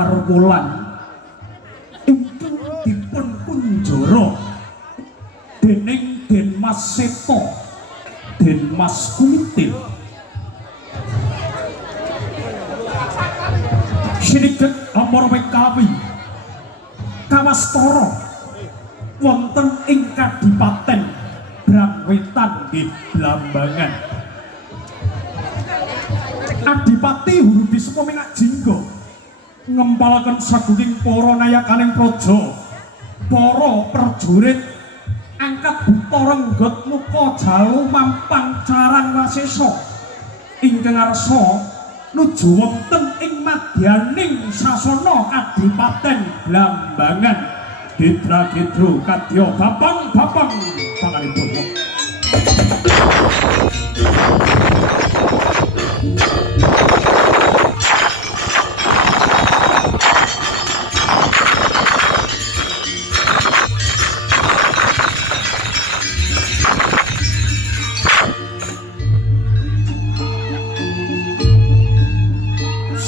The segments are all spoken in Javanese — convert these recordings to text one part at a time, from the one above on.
Marwulan ingkang dipun kunjara dening Den Mas Seto, Den Mas Kumitil. Siniget Amor Wekawi kawastara wonten ing Kadipaten Brangwetan nggih Blambangan. Adipati Hurubisma Minak Jingga ngempalaken sagunging para nayakaning praja, para prajurit angkat buta renggot muka jauh mampang carang wasesa ingkang ngarsa nuju wonten ing madyaning sasana Kadipaten Blambangan. Ditra-ditra kadya babang-babang pangalipun.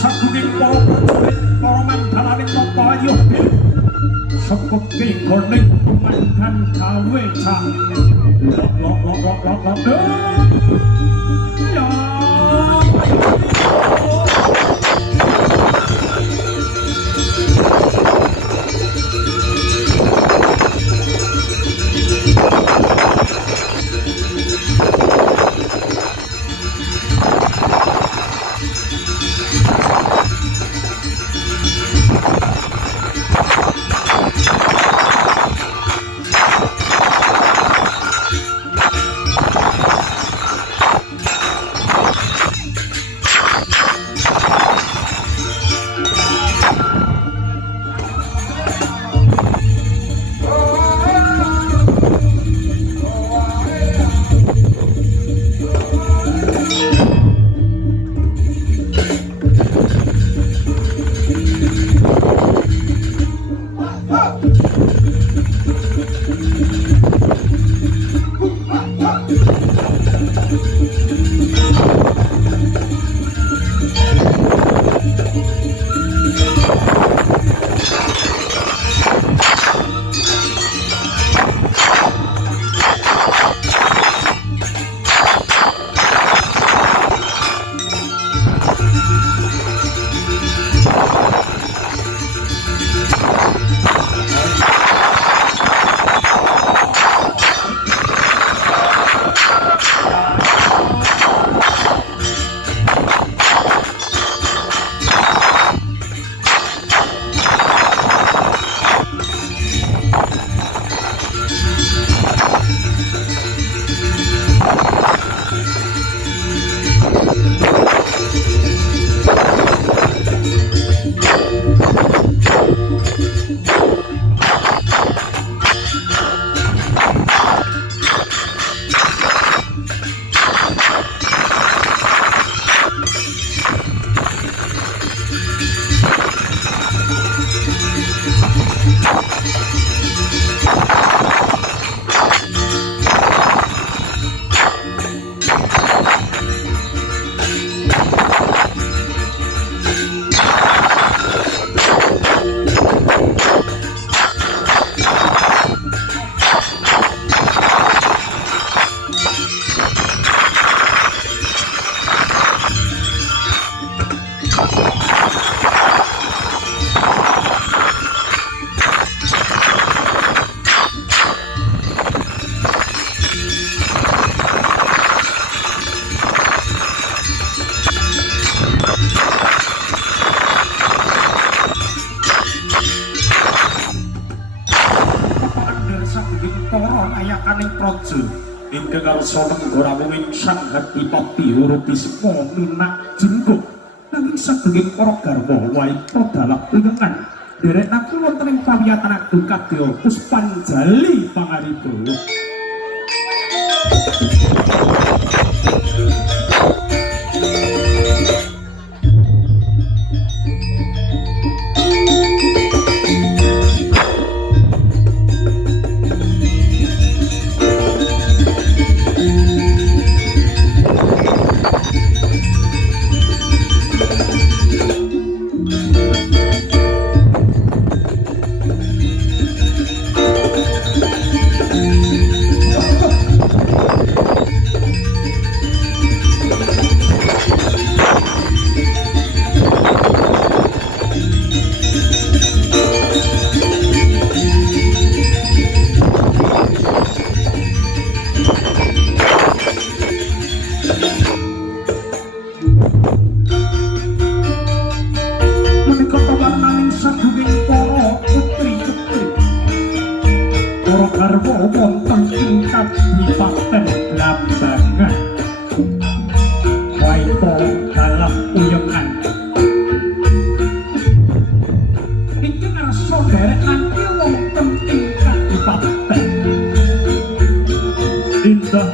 Sagunging para prajurit, para mandalaning nata ayuh seperti koning pemandang gawe cah lok ya ingkang ngarsa nenggara muwing Sang Hadipati Hurubisma Minak Jingga nanging sagenging para garwa waita dalak lengengan derekaken wonten ing pawiyatan ageng kadya Puspanjali Pangaribawa.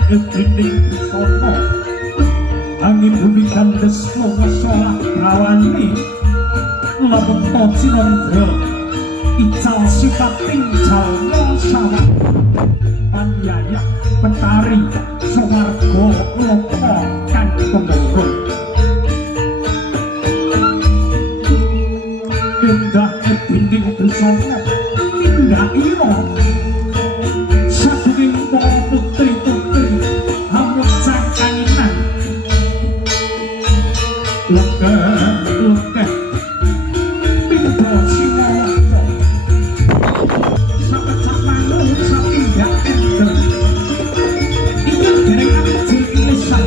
ebining sono angin bumi kandes sholat rawani lamun cinondra ical sipating jalma sawah panyayak petari suwarga loka kang pemungkur indah ebining busana indah ira saking para putri-putri hamut cangkanginan lekeh pindah siwalaka sapecat manung sapindah ender ingin derengan jil ilisan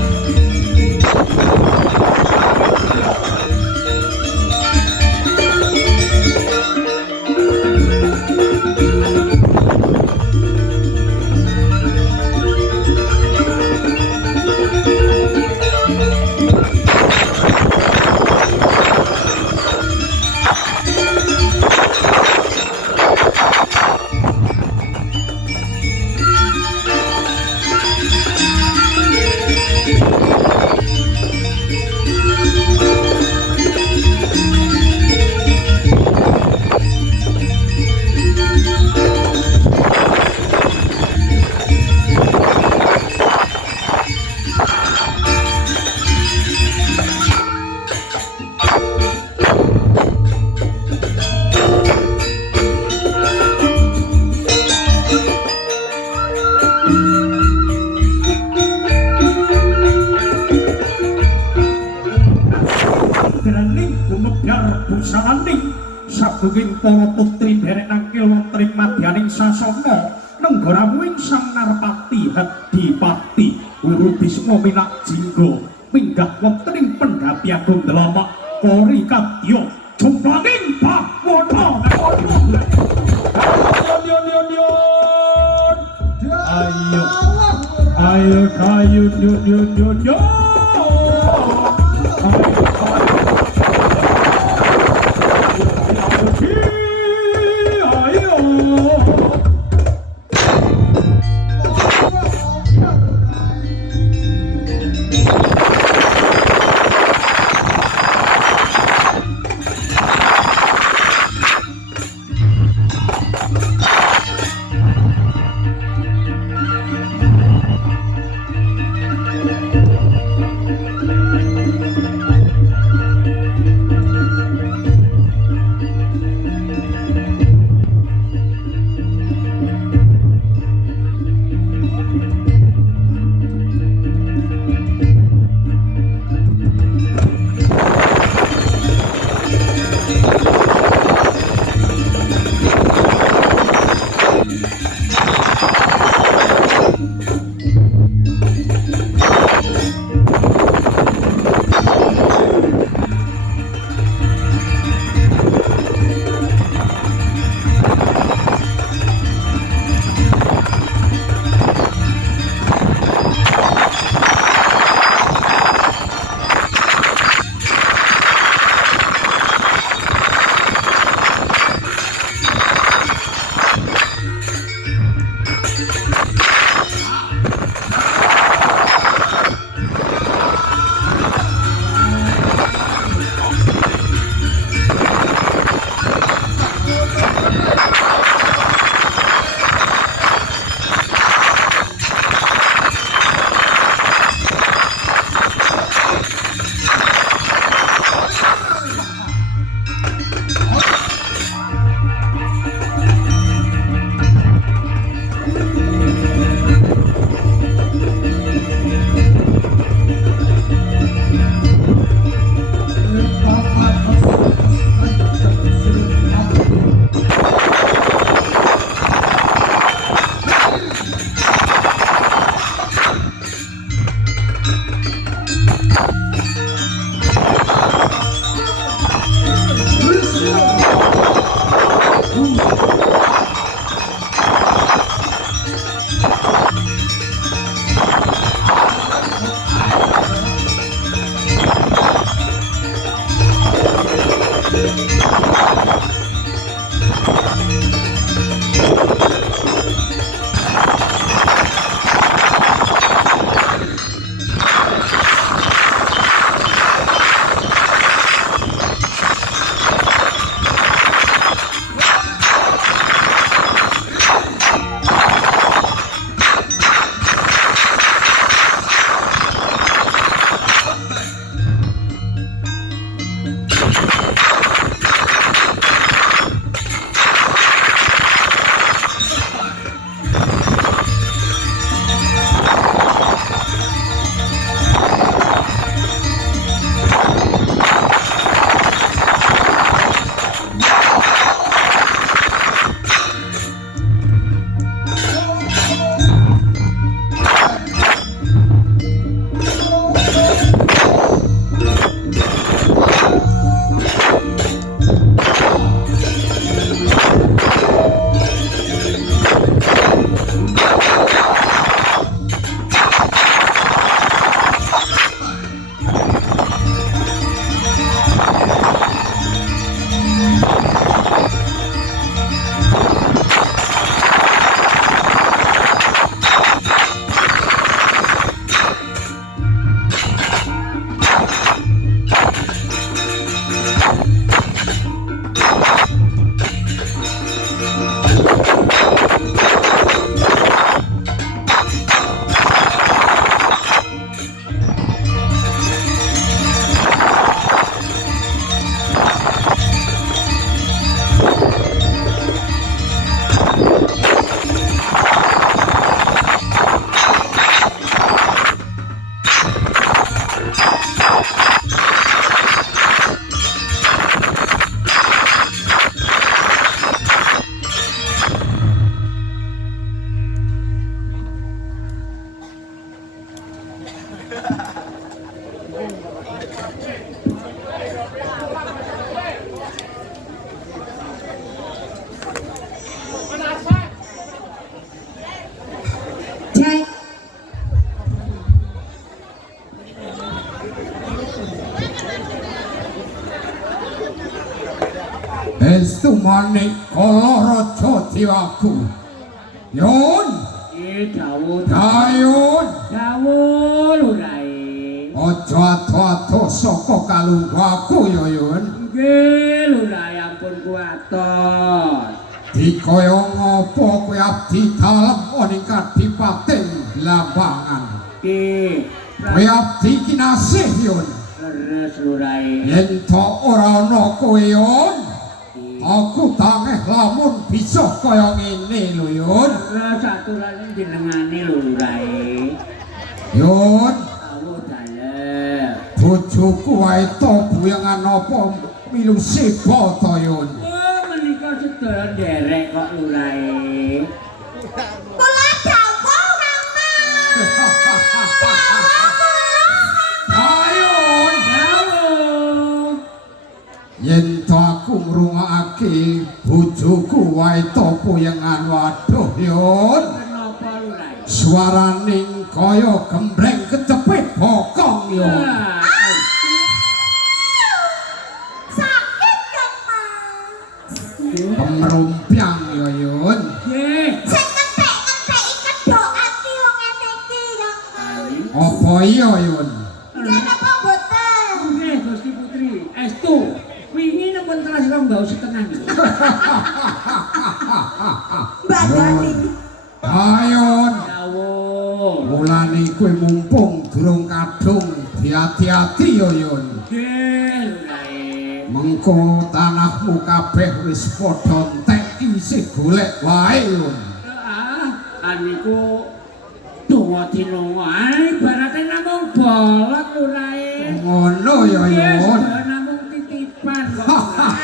sabuging para putri derek nangkil wonten madyaning sasana nenggara muing sang Narpati Hadipati Guru Bisma Minak Jingga minggah wonten ing Pendhapi Agung Delamak Kori Kadya jumbaning Bawana ayo ayo kayu yo Estu manik kala raja jiwaku. Yun, dawuh dayun, dawuh Lurae. aja ado-ado saka kalunggaku ya Yun. Nggih Lurae ampun kuwatos. Dikaya ngapa kowe abdi dalem ning Kadipaten Blambangan. Nggih. Kowe abdi kinasih Yun. Leres Lurae. Yen to ora ana kowe Yun, aku tangeh lamun bisa kaya ngene lho Yun. Leres aturane jenengane Lurae. Yun, Dawuh dalem. bojoku wae to buyangan apa milu seba to Yun. Oh menika sedaya nderek kok Lurae. Kula dawuh Ayun, Dawuh. yen to aku ngrungokake bojoku wae to buyangan waduh Yun. Kenapa Lurae? Suaraning kaya gembreng kecepit bokong Yun. Ah, sakit kan Mas. Pemrumpiang ya Yun. nggih. Sing ngentek-ngenteki kedoati wong ngene iki ya Mas. Apa iya Yun? Nggih napa mboten? Nggih Gusti Putri, estu. Wingi nempun telas rombau setengah. Mbak Dani. Ayun, Dawuh. mulane kowe mumpung durung kadung hati-hati ya Yun. Nggih Lurae. Mengko tanahmu kabeh wis padha entek isih golek wae Yun. Aniku donga dinonga ibarate namung bolot Lurae. Ngono ya Yun. Namung titipan kok. Ah,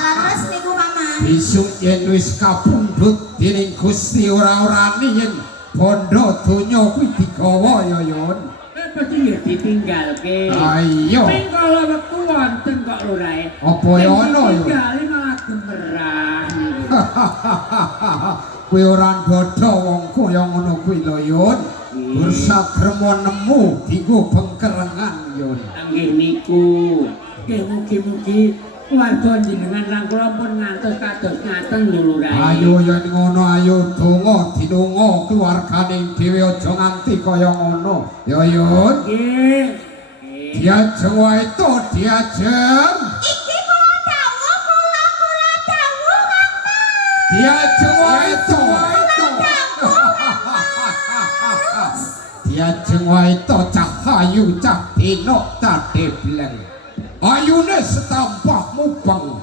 leres niku Mama. Besok yen wis kapundhut dening Gusti ora-orane yen bondo donya kuwi digawa ya Yun. Pasti nggih ditinggalke. Ayo. Ning kala wektu wonten kok Lurae. Apa ya ana ya? Tinggali malah gemerah. Kowe ora ndodho wong kaya ngono kuwi lho Yun. Bursagrema nemu dienggo bengkerengan Yun. Nggih niku. Nggih mugi-mugi keluarga jenengan langkula pun ngantos kados ngaten lho Lurae. Ayo yen ngono ayo donga dinonga keluargane dhewe aja nganti kaya ngono. Ya Yun. Nggih. Diajeng wae to diajeng. Iki kula dawuh, kula dawuh Mama. Diajeng wae to. Diajeng wae to cahayu cah dina tadebleng. Ayune setampah mubeng.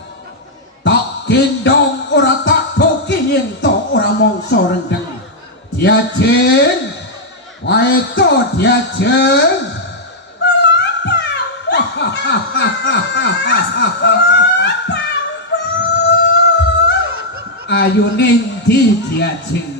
Tak gendong ora tak doki yen to ora mangsa rendeng. Diajeng wae to diajeng. Ayune ndi diajeng.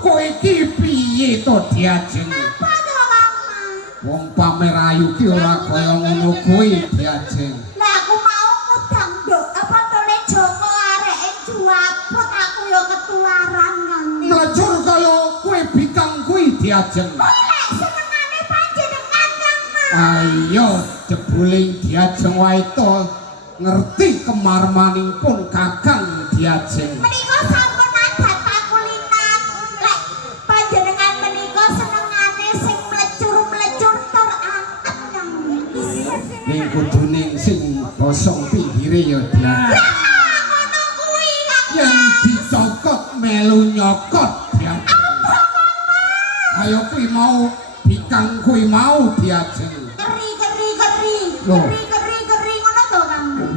Kowe iki piye to diajeng? Apa to Mama? Wong pamer ayu ki ora kaya ngono kuwi diajeng. Lah aku mau ngudang nduk apa tole Joko areke juaput aku ya ketularan kan. Mlecur kaya kowe bikang kuwi diajeng. Kuwi lek senengane panjenengan Kang Mas. Ayo jebuling diajeng wae to ngerti kemarmanipun Kakang diajeng. Menika sampun adat pakulinan. Lek panjenengan menika senengane sing mlecur-mlecur tur angkat Kang Mas. Ning kudune sing bosong pinggire ya diajeng. Lah ngono kuwi Kang Mas. Yang dicokot melu nyokot diajeng. Ayo kuwi mau bikang kuwi mau diajeng. Keri Loh. keri ngono to Kang Mas.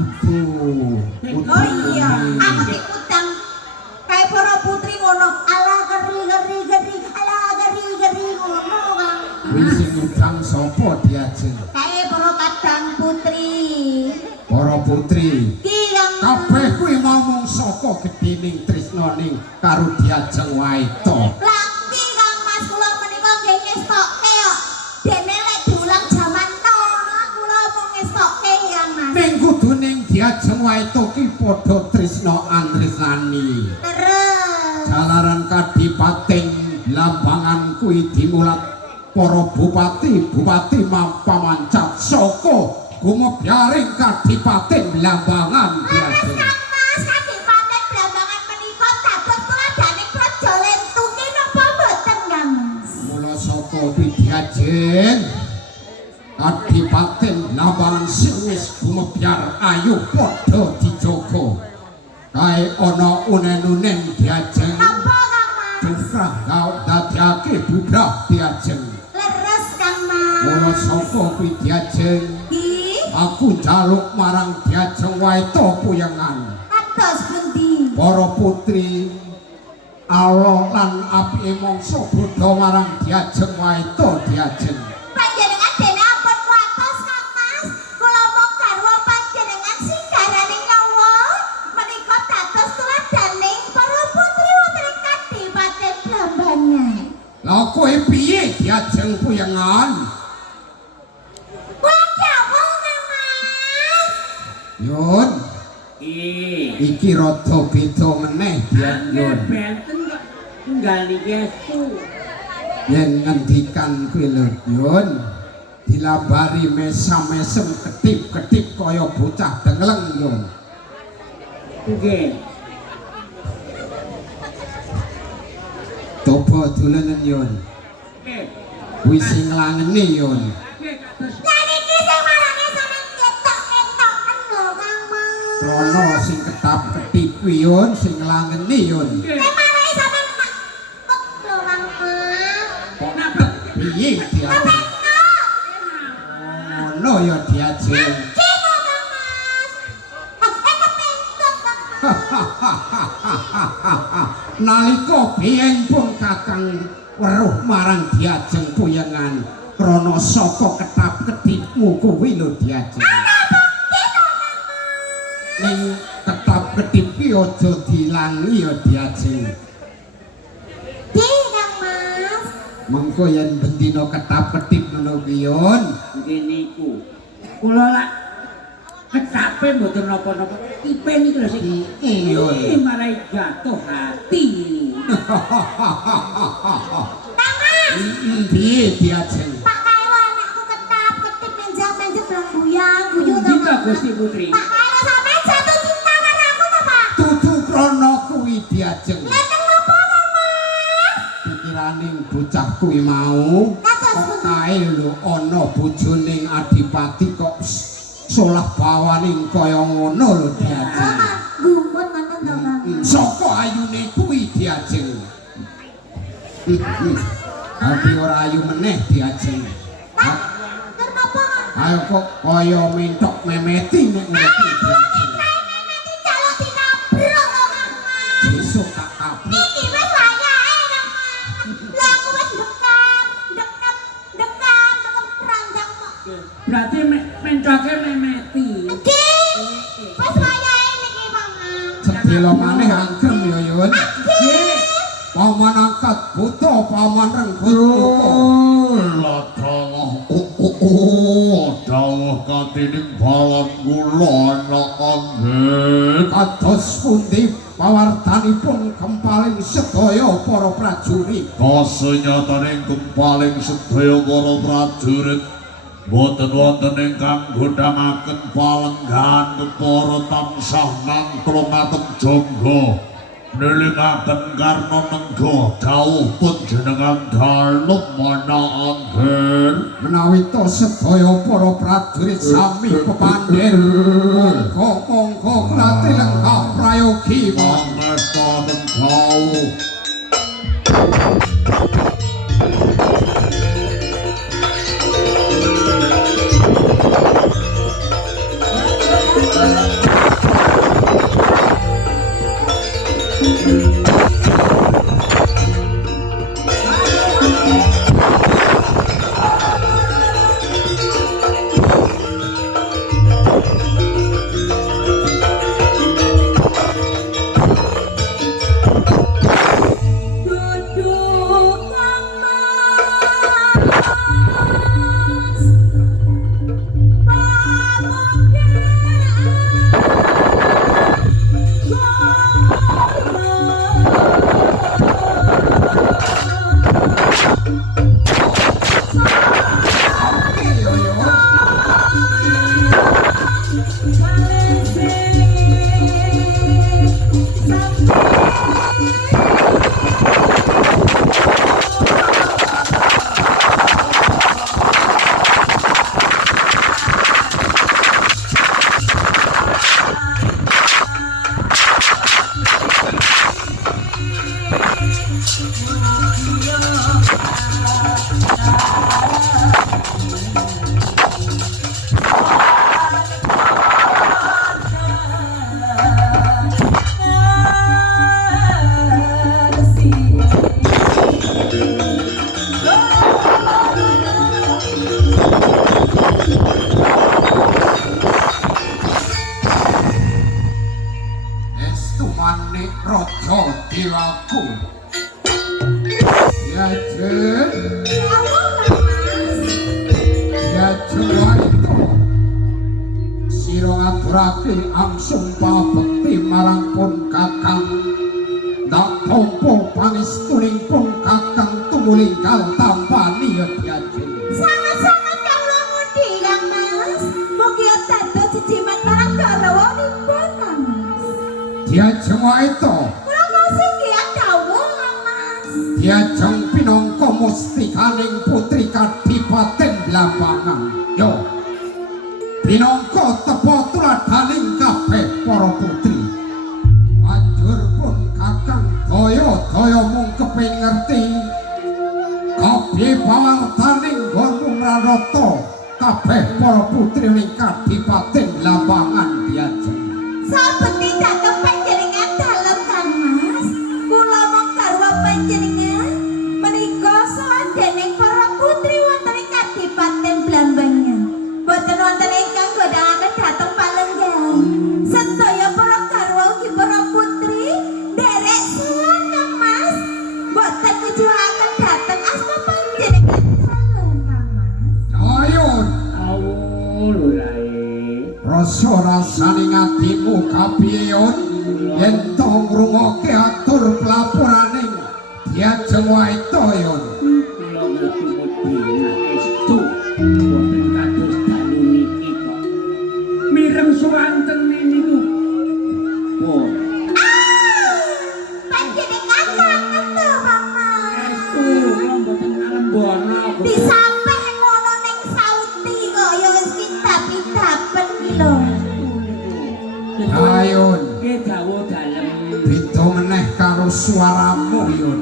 Oh iya, aku diutang kayak para putri ngono. Ala keri ngono Kang. Kuwi sing utang sapa diajeng? Kayak para kadang putri. Para putri. Ki Kang. Kabeh kuwi mau mung saka gedining tresnaning karo diajeng wae to. Laki Kang Mas kula menika nggih ngestokke kok. Dene lek diulang jaman nono kula mung ngestokke Kang Mas. Ning kuduning diajeng wae to ki padha tresna antresani. Terus. Jalaran Kadipaten Blambangan kuwi dimulat para bupati pamancat saka gumebyaring kadipaten Blambangan Leres Diajeng. Kang Mas Kadipaten Blambangan menika dados tuladaning praja lentuke napa mboten Kang Mas? Mula saka Diajeng Kadipaten Blambangan sing wis gumebyar ayu padha dijaga. Kae ana unen-unen Diajeng. Napa Kang Mas? Cufrah kau dadiake bubrah Diajeng. Leres Kang Mas. Mula saka Diajeng Nggih, aku njaluk marang Diajeng wae to puyengan. kados pundi? Para putri Allah lan apike mangsa bodho marang Diajeng wae to Diajeng. Panjenengan dene ampun watos Kang Mas. Kula mung garwa panjenengan sing garane nyawa menika dados tuladaning para putri wonten Kadipaten Blambangan. Lah kowe piye Diajeng puyengan? Kula dawuh Kang Mas. Yun, iki rada beda meneh Angger Diajeng. benten kok tunggal niki estu. Yen ngendikan kuwi lho Yun, dilabari mesam-mesem ketip-ketip kaya bocah dengleng Yun. Nggih. Coba dolanan Yun. Nggih. Kuwi sing nglangeni Yun. Nggih kados Lah niki sing marane sampeyan ketok-ketoken lho Kang Mas. Rono sing ketap-ketip kuwi Yun, sing nglangeni Yun. nggih. Sing marane sampeyan mak lho Kang Mas. Napa? Piye Diajeng? Ono ya Diajeng. Nggih kok Kang Mas. Kepengkot Kang Mas. Nalika biyen pun Kakang weruh marang Diajeng puyengan krana saka ketap-ketipmu kuwi lho Diajeng. Ning ketap-ketip ki aja dilangi ya Diajeng. Nggih Kang Mas. Mengko yen bendina ketap-ketip ngono ki Yun, Nggih niku. Kula lak kecape mboten napa-napa. Tipe niki lho sing Yun. marai jatuh hati. Piye Diajeng? Pak Kaila anakku ketap-ketip menjang-menjang belang buyang guyu to Pundi Kang Pak Mas. Gusti Putri? Pak Kaila sampeyan jatuh cinta karo aku to Pak? Dudu krana kuwi Diajeng. Lha napa Kang Mas? Pikiraning bocah kuwi mau Kados kok pundi? kae lho ana bojoning Adipati kok solah bawaning kaya ngono lho Diajeng. Mama, gumun ngoten to Kang. Saka ayune kuwi Diajeng. Tapi ora ayu meneh Diajeng. Lah, tur napa Kang? Ayo kok kaya mentok memeti nek ngerti Diajeng. Nanti calon dinablok to Kang Mas. Besok tak kabur. Iki wis wayahe Kang Mas. Lah aku wis dekem perandang kok. Berarti mencoke memeti. Nggih. Wis wayahe niki Kang Mas. Sedelo maneh anggem ya Yun. Nggih. Paman angkat buta paman renggut. dawuh katining balan kula anak anggen Kados pundi pawartanipun kempaling sedaya para prajurit. kasenyataning kempaling sedaya para prajurit boten wonten ingkang godhangaken palenggahan kepara tansah nantrungaken jangga nelingaken karna nengga dawuh panjenengan dalem mana anggen Menawi to sedaya para prajurit sami pepandhen monggo klati lengkap prayogi Mangesta dawuh Duduk diraku ya jen Rawuh Kang Mas. ya jewaito sira ngaturake angsung pabekti marang pun kakang tak tompo pangestuning pun kakang tumulinggal tampani ya jen Sangat-sangat kawula ngudi Kang Mas. Mugi dados jejimat marang garwanipun Kang Mas. dia jewaito Kula kasih nggih dawuh Kang Mas. dia jeng pinangka mustikaning putri Kadipaten Blambangan yo pinangka tepo tuladaning kabeh para putri banjur pun kakang daya mung keping ngerti kabeh pawartaning nggonmu rarata kabeh para putri ning Kadipaten Blambangan diajeng Sabeti dhateng panjenengan dalem Kang Mas. Kula mong garwa panjenengan menika sowan dening para putri wonten ing Kadipaten Blambangan. Boten wonten ingkang godhangaken dhateng palenggan. Sedaya para garwa ugi para putri derek sowan Kang Mas. Boten kejuaken dhateng asma panjenengan dalem Kang Mas. ayun Awul ulae. rasa-rasaning atimu kapiyon yen to ngrungokke atur pelapuraning diajeng wae yon Kula ngetumut dina estu boten kados dalu niki kok. Mireng suwanten niku. Oh, Panjenengan kangen to Kang Mas. estu kula boten ngalembono. Disampeh ngono ning sauti kok ya wis kitap-kitapen ki lho. ayun Nggih dawuh dalem. beda meneh karo suaramu yon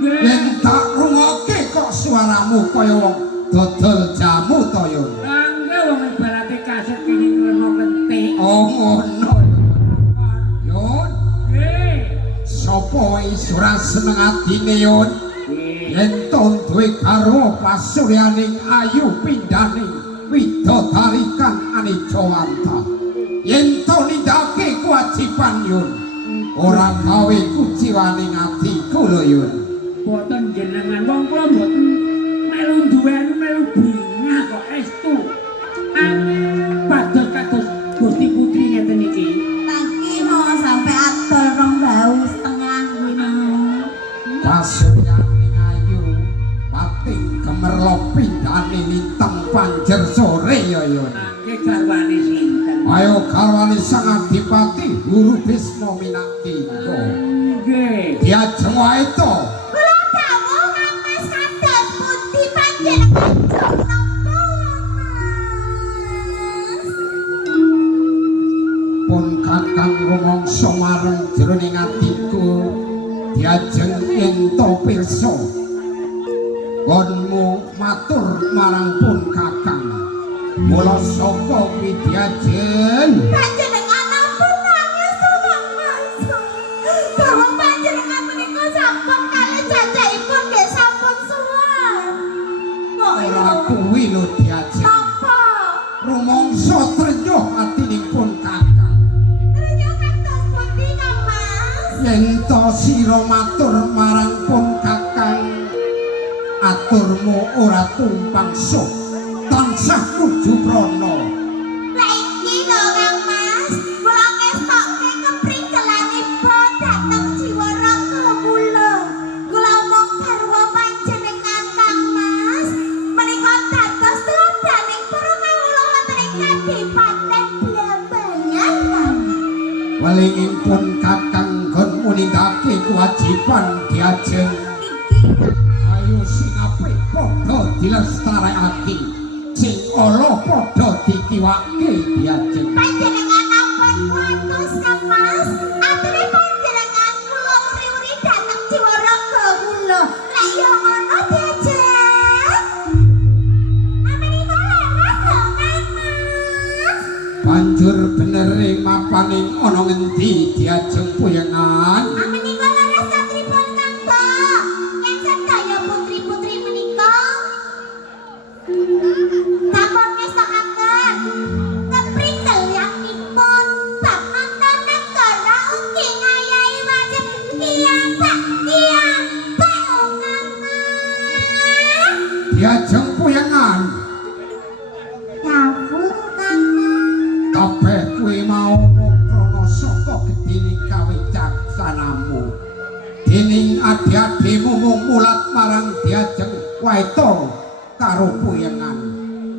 yen tak rungokke kok suaramu kaya wong dodol jamu to yon Angge wong ibarate kaset kenging reno kentik. oh ngono yon Nggih. sapa wae ora seneng atine yon Nggih. yen to duwe karo pasuryaning ayu pindaning widodari kang anijawanta yen to nindakake kewajiban yun ora gawe kuciwaning atiku lho yun Boten jenengan wong kula boten melu duweni melu bingah kok estu. Pados kados Gusti Putri ngeten iki. Lagi mau sampai atol rong bau setengah kuwi mau. pasuryaning ayu pating gemerlop pindane ninteng panjer sore ya yun Nggih garwane sinten? ayo garwane sang adipati Guru Bisma Minakti Nggih. diajeng wae to Kula dawuh Kang Mas kados pundi panjenengan napa Mas? pun kakang rumangsa mareng jroning atiku diajeng ento pirsa nggonmu matur marang pun kakang mula sapa kuwi diajeng Panjenengan ampun nangis to Kang Mas. Bahwa panjenengan menika sampun kalih jajahipun nggih sampun suwun. Kok ora itu? kuwi lho diajeng Napa? rumangsa trenyuh atining pun kakang Ternyata kados pundi Kang Mas? yen to sira matur marang pun kakang aturmu ora tumpang suh tansah kudu prana Lah iki lho Kang Mas, kula ngestokke kepringkelanipun dhateng jiwa raga kula. Kula mung garwa panjenengan Kang Mas, menika dados tuladaning para kawula wonten ing Kadipaten Blambangan Kang. walingin pun kakang gon muningake kewajiban diajeng Iki ayo sing apik padha dilestarekake sing ala padha dikiwake diajeng panjenengan ampun kuatus Kang Mas, atine panjenengan kula uri-uri dhateng jiwa raga kula. Lah iya ngono diajeng. Amenika leres lho Kang Mas. banjur benering mapaning ana ngendi diajeng puyengan Amenika leres satripun Kang Mbak. Yen sedaya putri-putri menika sampun ngestokaken kepringkelanipun bab nonton negara ugi ngayahi wajib kabeh kuwi mau krana saka gedining kawicaksanamu dening adi-adimu mung mulat marang diajeng waita karo puyengan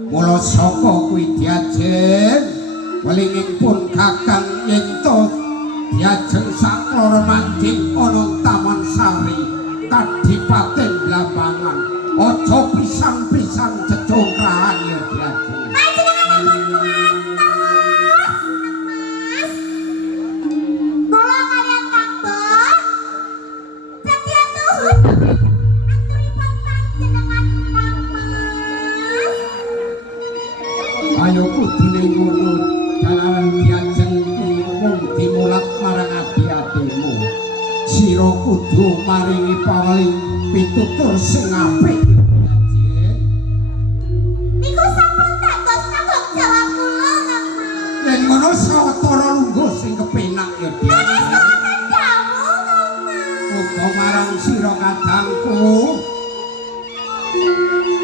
mula saka kuwi diajeng welingipun kakang yen to diajeng sakloro manjing ana taman sari kadipaten Blambangan aja pisang-pisang cecongkrahan ya diajeng ayo kudune ngono dalaran diajeng kuwi mung dimulat marang adi-adimu sira kudu maringi paweling pitutur sing apik diajeng Niku sampun dados tanggung jawab kula, Kang Mas. yen ngono sawetara lungguh sing kepenak ya diajeng uga marang sira kadangku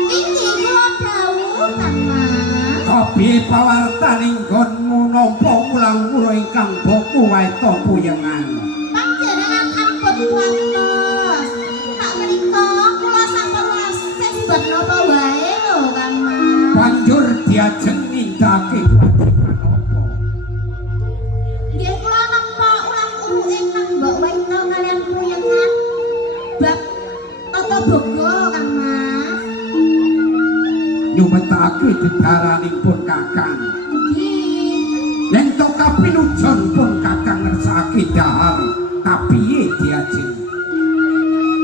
Iki kula dawuh, Kang Mas. kepiye pawartaning nggonmu nampa mulang-mula ingkang boku waita puyengan Panjenengan ampun kuwatos. Tak menika kula sampun sesibet napa wae lho, Kang Mas. banjur diajeng nindakake kewajiban apa Nggih kula nampa ulang uruh ingkang mbok waita kalian puyengan. Bab tata boga, Kang Mas. nyumetake dedaranipun kakang Nggih. yen to kapinujon pun kakang ngersake dahar kapiye diajeng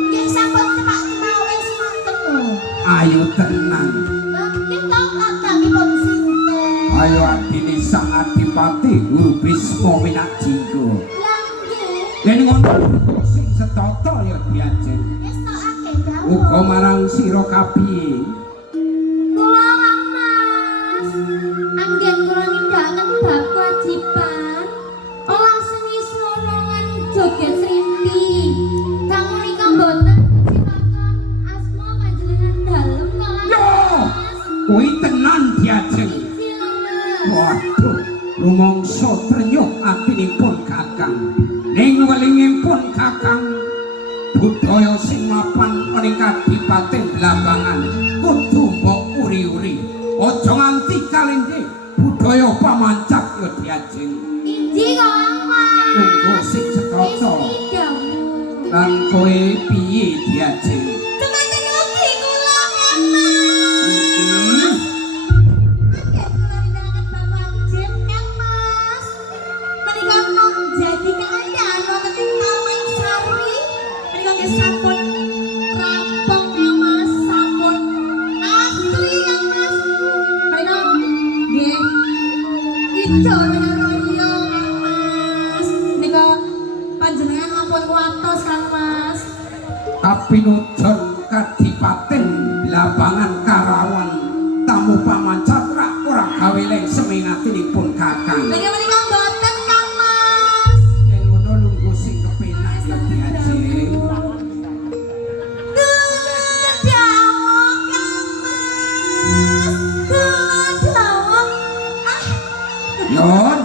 Nggih sampun cepak wis wonten lho. ayo tenang Lah kita kadangipun sinten? ayo adine sang adipati Guru Bisma Minajinggo Lah nggih. yen ngono sing setata ya diajeng Wis tokake uga dawuh. marang sira kapiye Kula Kang Mas, anggen kula nindakaken bab kewajiban olah seni slolongan joget srimpi. Kang menika mboten silakan asma panjenengan dalem kok Kang Yo! Mas. kuwi tenan diajeng Silang Mas. waduh rumangsa trenyuh atinipun kakang ning welingipun kakang budaya sing mapan ning Kadipaten Blambangan kudu mbok uri-uri aja nganti kalengke budaya pamancak ya diajeng Inji kok Kang Mas. tunggu sing setata Isi dawuh. lan kowe piye diajeng Teman-teman ugi kula Kang Mas. iki Anggen kula nindakaken bab wajib Kang Mas. Menika kok jadi keadaan wonten ing Taman Sari. Menika nggih sampun rampung Kang Mas, sampun asli Kang Mas. Menika nggih ijo royo Kang Mas. Menika panjenengan ampun kuwatos Kang Mas. kapinujon Kadipaten Blambangan Karawang tamu pamancat ora gawe leng seminatinipun kakang Menika menika mboten Kang Mas. yen ngono lungguh sing kepenak ya diajeng Yon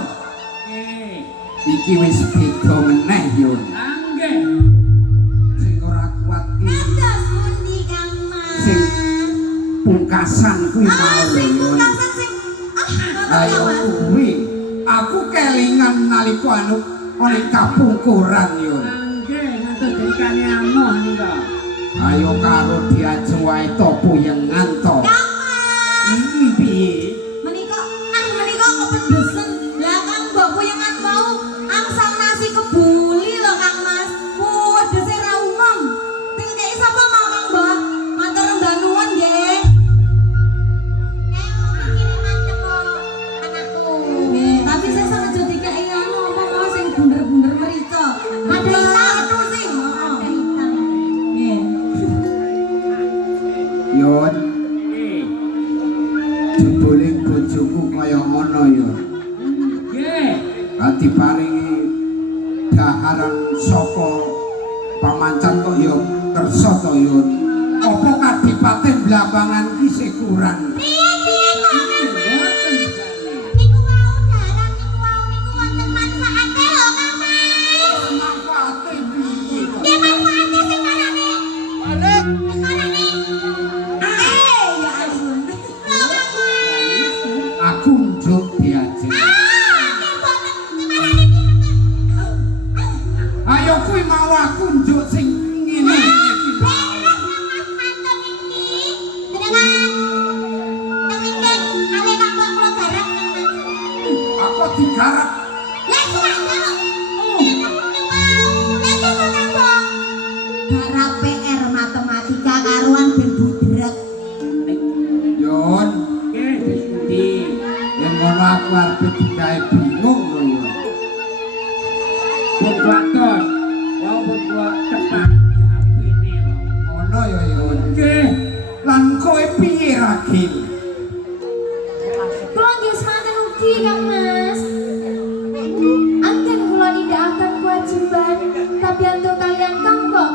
iki wis beda meneh Yon Angge. sing ora kuat iki sing pungkasan kuwi mau Yon ayo kuwi aku kelingan nalika anu oleh kapungkuran Yon Angge ngatur dikane amoh nika. ayo karo diajeng wae to puyengan to piye Tapi saya sangat jadi kayak ngomong sing bener-bener merica. Ada hitam sih. Ada hitam. Yon jebule bojoku kaya ngono ya Nggih. ati paringi daharan saka pamancan kok ya kersa to Yon apa Kadipaten Blambangan iki sik kurang Mboten jane. Niku mau darah Diajeng. Ayo kuwi mau aku njuk sing ngene iki. Aku digarap Garap PR matematika karuan ben budrek. Yon. Oke, Gusti. Yang ngono aku arep digawe bingung lho Yon. Pun waton. Wau berbuat cepat japine kok. Ngono ya Yon. Oke. Lan kowe piye Ragil? Kula nggih semanten ugi Kang Mas. Anggen kula nindakaken kewajiban, tapi antuk kalian kanggok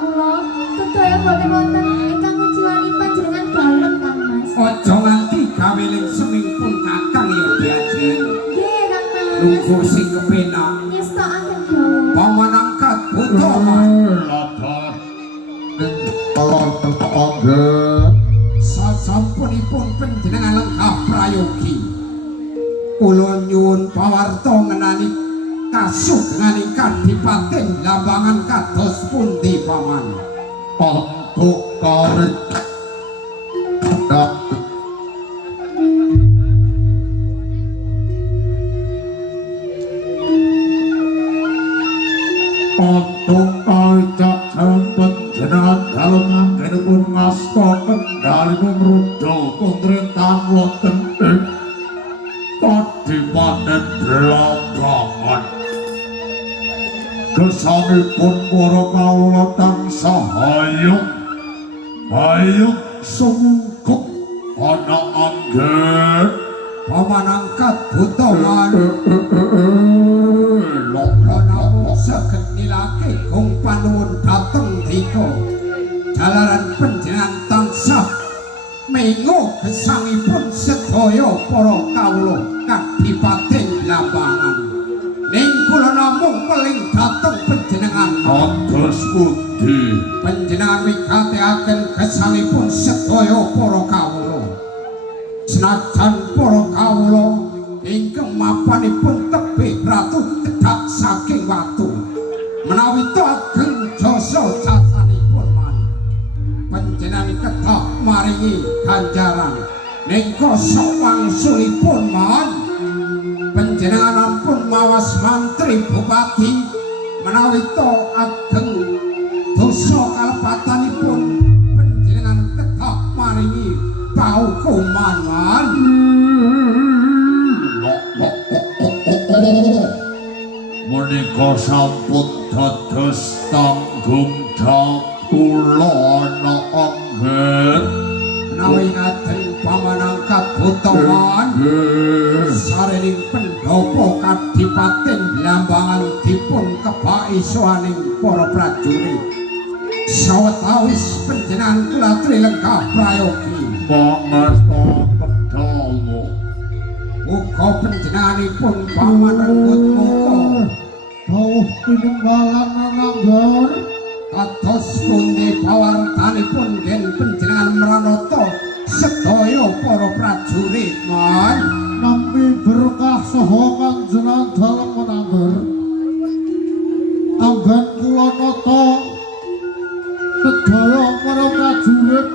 kula sedaya boten wonten ingkang kujiwani panjenengan dalem Kang Mas. Aja nganti gawe ling semingpun kakang ya Diajeng. Nggih Kang Mas. Lungguh sing kepenak. Ngestokaken dawuh. Paman angkat buta man. Lapar tolong tengok Sasampunipun panjenengan lengkap prayogi. Kula nyuwun pawarta ngenani kasugengan ingkang dipaten lambangan kados pundi paman. untuk karet dak untuk ajak sampun jenengan dalem anggenipun ngasta kendhalinipun rudha pemerintahan wonten ing Kadipaten Blambangan. Kesanipun para kawula tansah hayung sumungkuh ana anggen Paman angkat buta man. lok Namung saged nilake kung panuwun dhateng dika. Jalaran panjenengan tansah mengo gesangipun sedaya para kawula Kadipaten Blambangan. Ning kula namung meling dhateng panjenengan. kados pundi Panjenengan wigatiaken gesangipun sedaya para kawula. Senajan para kawula ingkang mapanipun tebih ratu cedhak saking watu. Menawi to ageng jasa jasanipun man. Panjenengan kedah maringi ganjaran ning koso wangsulipun man. Panjenengan ampun mawas mantri bupati menawi to ageng dosa kalepatanipun panjenengan kedah maringi paukuman man. menika sampun dados tanggung jawab kula ana anggen Menawi ngaten paman angkat buta man. Sarening pendopo Kadipaten Blambangan dipun kebaki sawaning para prajurit. Sawetawis panjenengan kula trilengkap prayogi. pangasta kedawa Muga panjenenganipun paman renggut muka dawuh pininggalan anggen kados pundi pawartanipun gen panjenengan mranata sedaya para prajurit man. nampi berkah saha panjenengan dalem menangger anggen kula nata sedaya para prajurit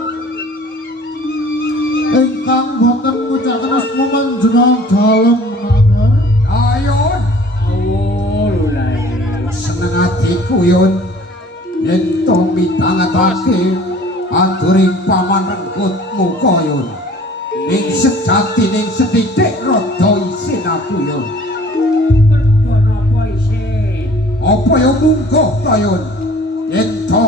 ingkang boten ngucapken asma panjenengan dalem menangger Ayo Oh, lulai. seneng atiku yun yen to mitangetake aturing paman renggut muka yun. Ning sejati ning sedidik rada isin aku yun. Berdono apa isin? Apa ya mungguh to yun? Yen to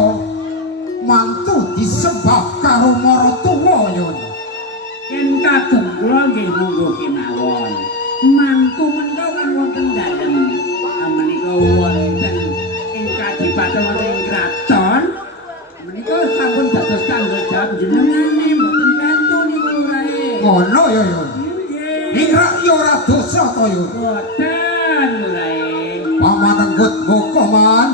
mantu disembah karo maratuwa yun. Yen kagem kula nggih monggo kemawon. Mantu menika kan wonten dalem. Menika wonten ing Kadipaten wonten ing kraton. Menika sampun dados tanggung jawab jenengane mboten bantu niku lurae. Ngono ya yun. Nggih. Ning rak ya ora dosa to yun. Boten lurae. Paman renggut muka man.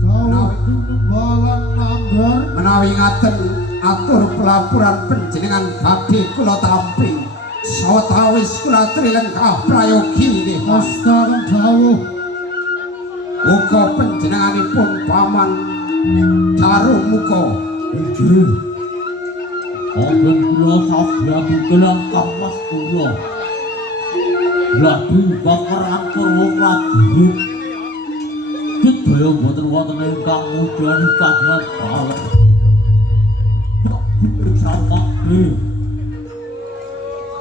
dawuh pininggalan anggen Menawi ngaten atur pelapuran panjenengan badhe kula tampi sawetawis kula trilengkah prayogi nggih Mas. Astaken dawuh. Uga panjenenganipun paman Carumuka. Inggih. Agen kula sabiyaku kelangkah Mas kula. Lagi bakaran karo prajurit. Sedaya boten wonten ingkang mudhani kagungan dalem. Samangke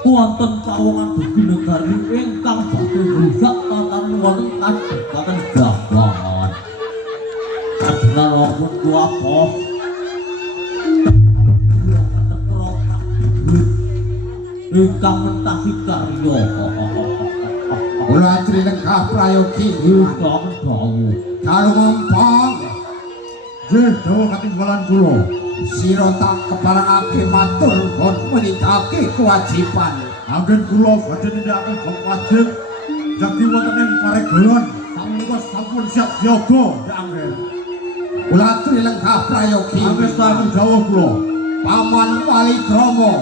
wonten pawongan dugi negari ingkang badhe rusak tatanan wonten kadegaten Gabangan. Kagungan kuapa. Ingkang mentasi karya. Kula trilengkah prayogi Ingkang dawuh. Carumpang Nggih, dawuh katinggalan kula. sira tak keparengake matur kon menitake kewajiban. Anggen kula badhe nindakaken bab wajib jagi wonten ing paregalan sampun sampun siap siaga ya anggen. Kula trilengkah prayogi Angestaken dawuh kula. Paman Walikrama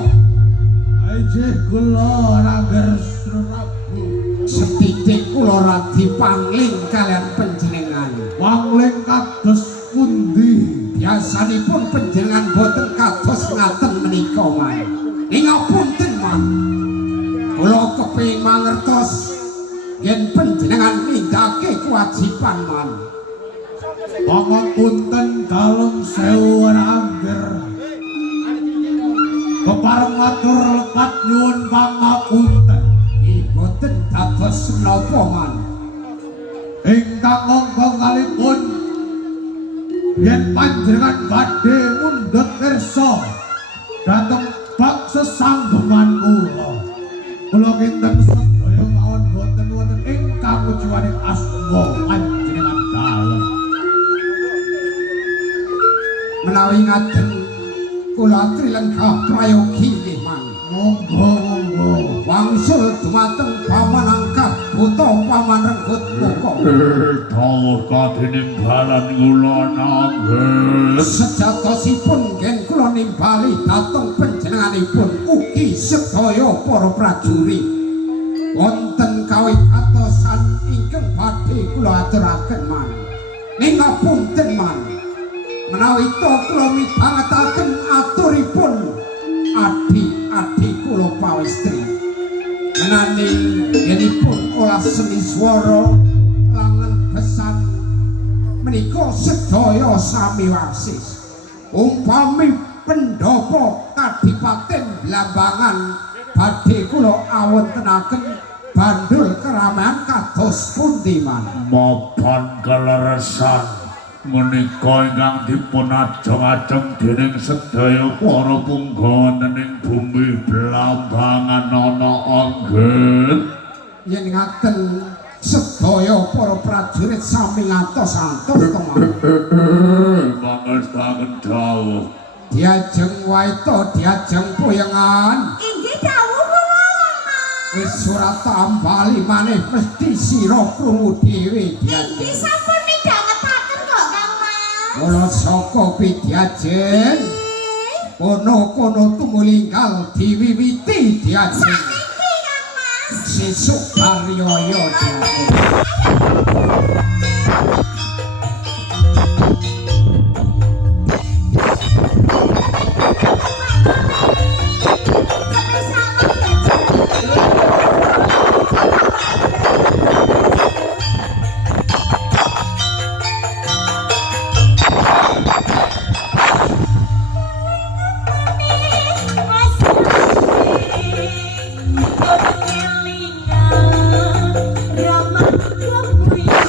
Inggih kula Rangger Prabu. setitik kula radi pangling kalian panjenengan. Pangling kados pundi? Biasanipun panjenengan boten kados ngaten menika wae. Ing ngapunten man. Kula kepengin mangertos yen panjenengan nindakake kewajiban man. Pangapunten dalem sewu Rangger. Kepareng matur lepat nyuwun pangapunten. Boten dados menapa man. Ingkang ngongkong kalipun yen panjenengan badhe mundhut pirsa dhateng bab sesambungan kula kinten sedaya mawon boten wonten ingkang wujudaning asma panjenengan dalem. Menawi ngaten kula trilengkah prayogi nggih man. Monggo Wangsul dumateng paman angkat buta paman renggut muka. dawuh kadinimbalan kula nanggen. Sejatosipun gen kula nimbali dhateng panjenenganipun ugi sedaya para prajurit. Wonten kawigatosan ingkang badhe kula aturaken man. Ning ngapunten man. Menawi to kula midhangetaken aturipun adi-adi kula pawistri. Menaning yenipun olah seni swara langen pesan menika sedaya sami wasis. Umpami pendopo Kadipaten Blambangan badhe kula awontenaken bandul keramaian kados pundi man. Mapan kaleresan menika ingkang dipun ajeng-ajeng dening sedaya para punggawa ing bumi Blambangan ana anggen. Yen ngaten sedaya para prajurit sami ngantos-antos to man. Mangestaken dawuh. Diajeng wae to diajeng poyengan. Inggih dawuh kula Mas. Wis ora tambali maneh mesti sira krungu dhewe Inggih diajeng. sampun midhangetaken kok Kang Mas. Kula saka Pidiajen kono-kono tumulinggal diwiwiti diajeng. Sakniki Kang Mas. Sesuk Karyoyo diajeng. Ramah kepriyo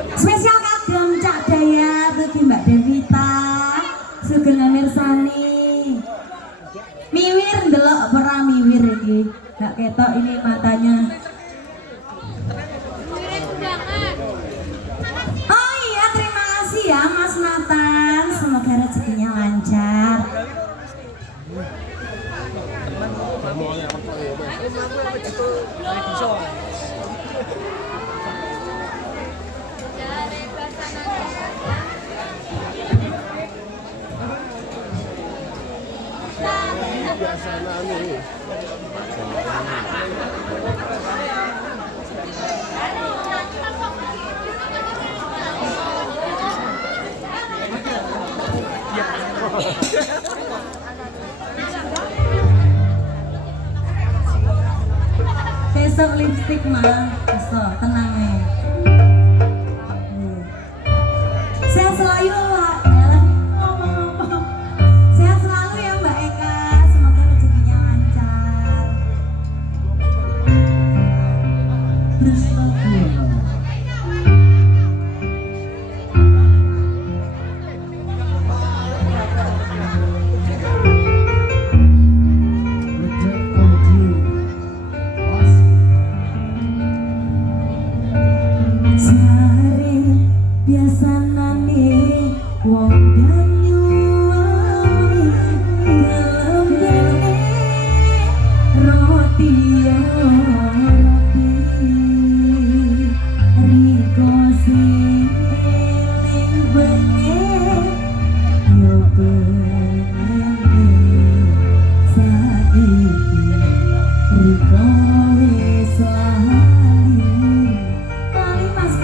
Spesial kagem Cak Daya bagi Mbak Devita sugeng mirsani. Miwir ndelok ora miwir iki. Gak ketok ini matanya. Oh iya, terima kasih ya Mas Nathan. Semoga rezekinya lancar. Besok lipstick mah, besok tenang ya. Sehat selalu lah, ngomong-ngomong. Sehat selalu ya Mbak Eka, semoga rezekinya lancar. Terus biasa nani wong banyu kalembene roti riko sing eling bengi yo bengi saiki riko wis lali Mas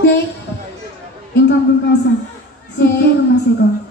Dek, ingkang pungkasan, sugih rumah sekong.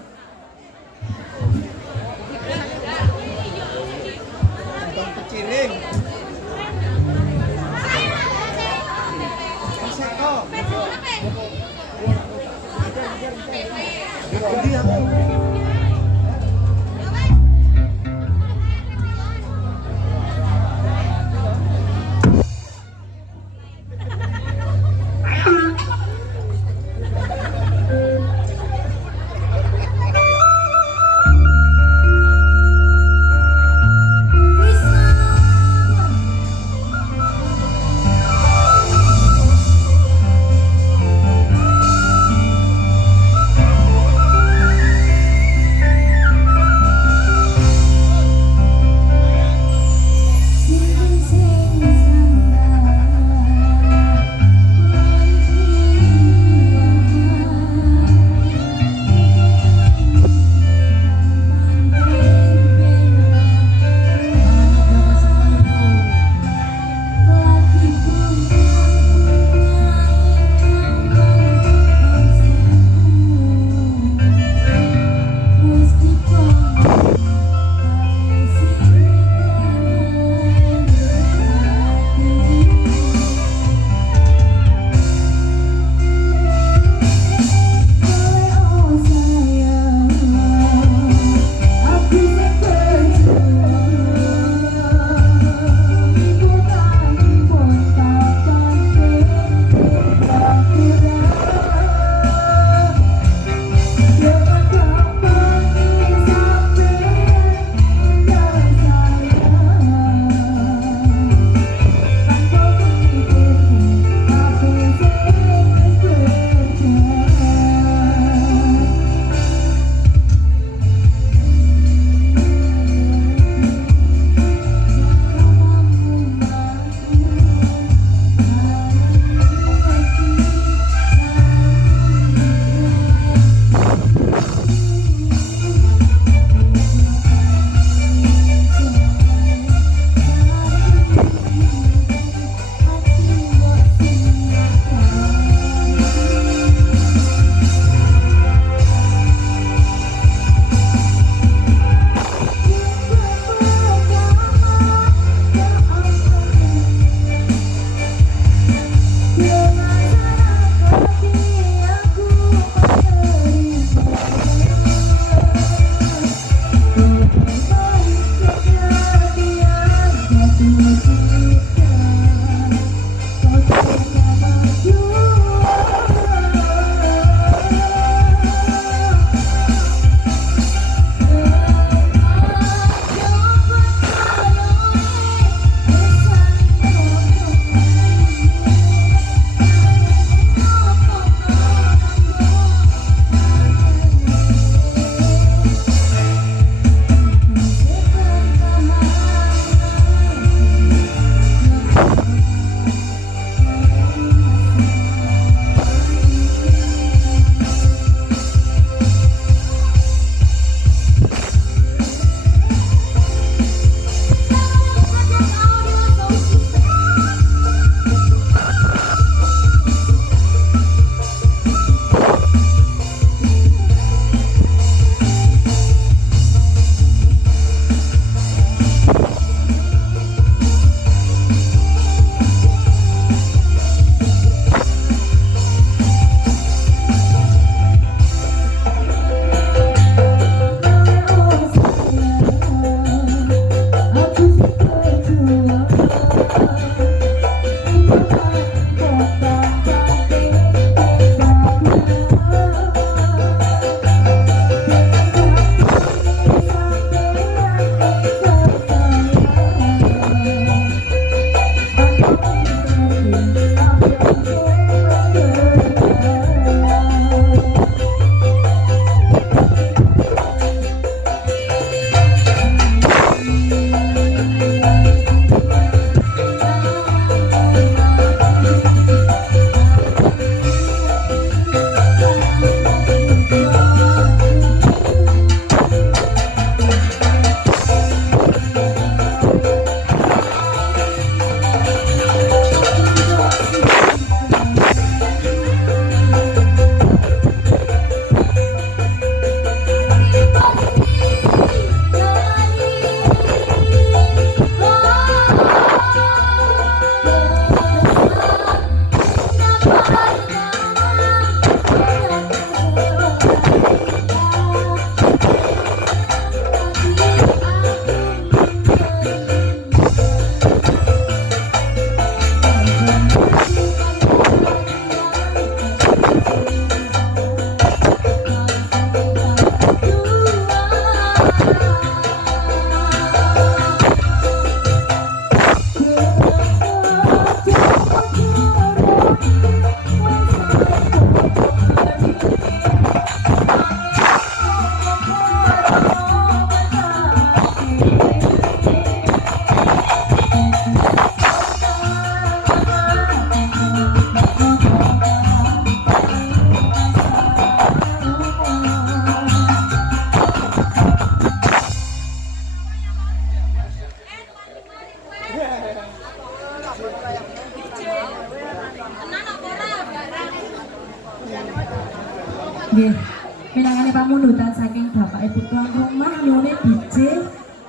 persetujuan saking bapak ibu tuan rumah nyone DJ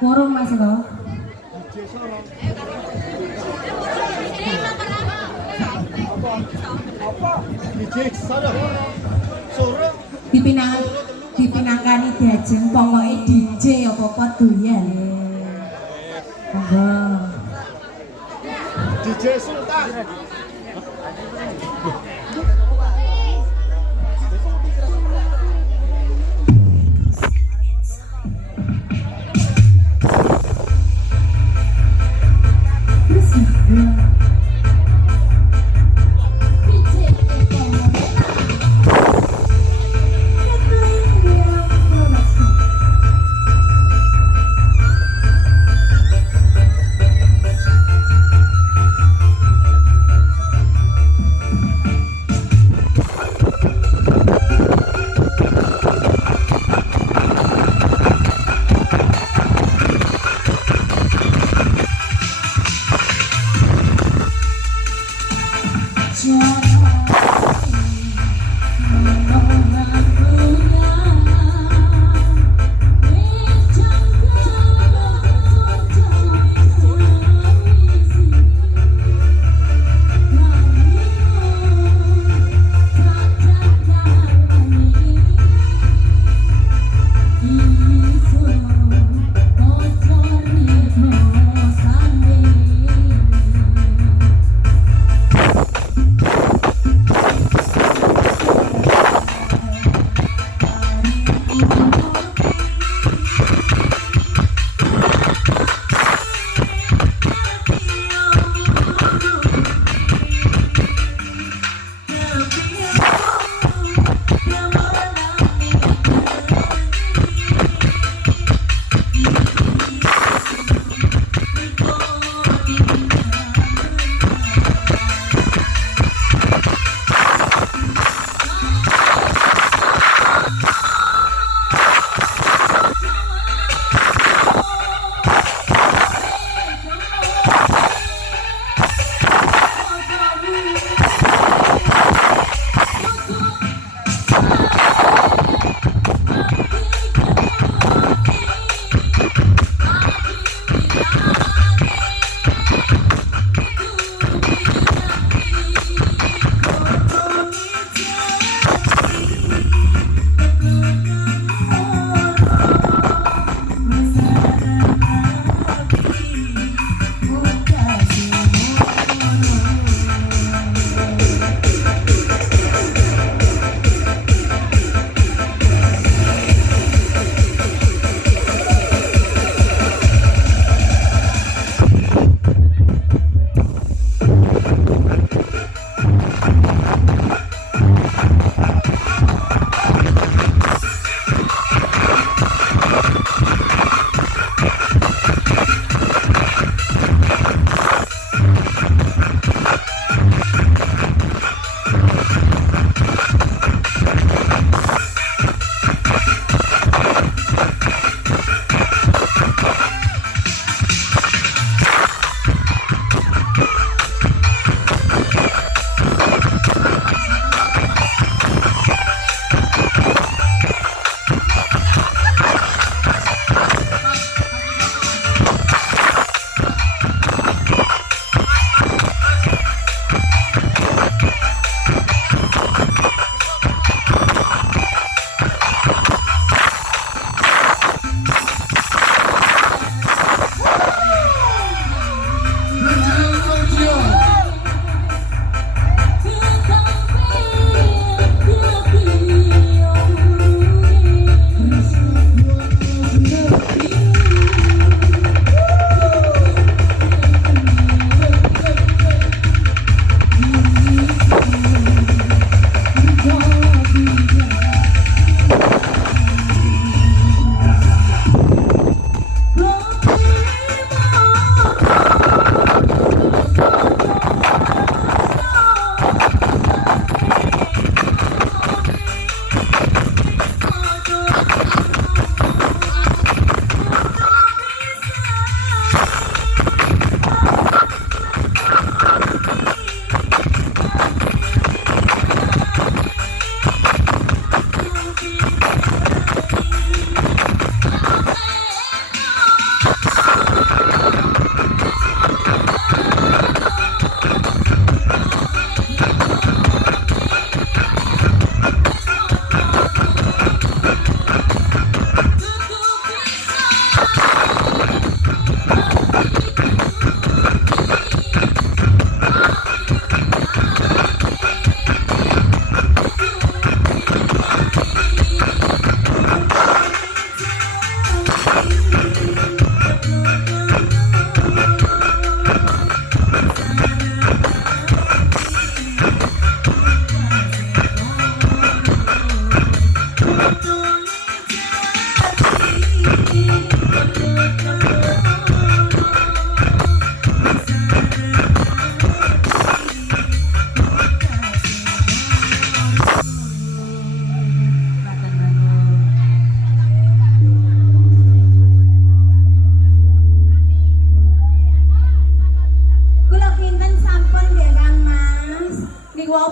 kurung mas kok. Dipinangkani diajeng pokoke DJ apa-apa doyan. Monggo. DJ Sultan.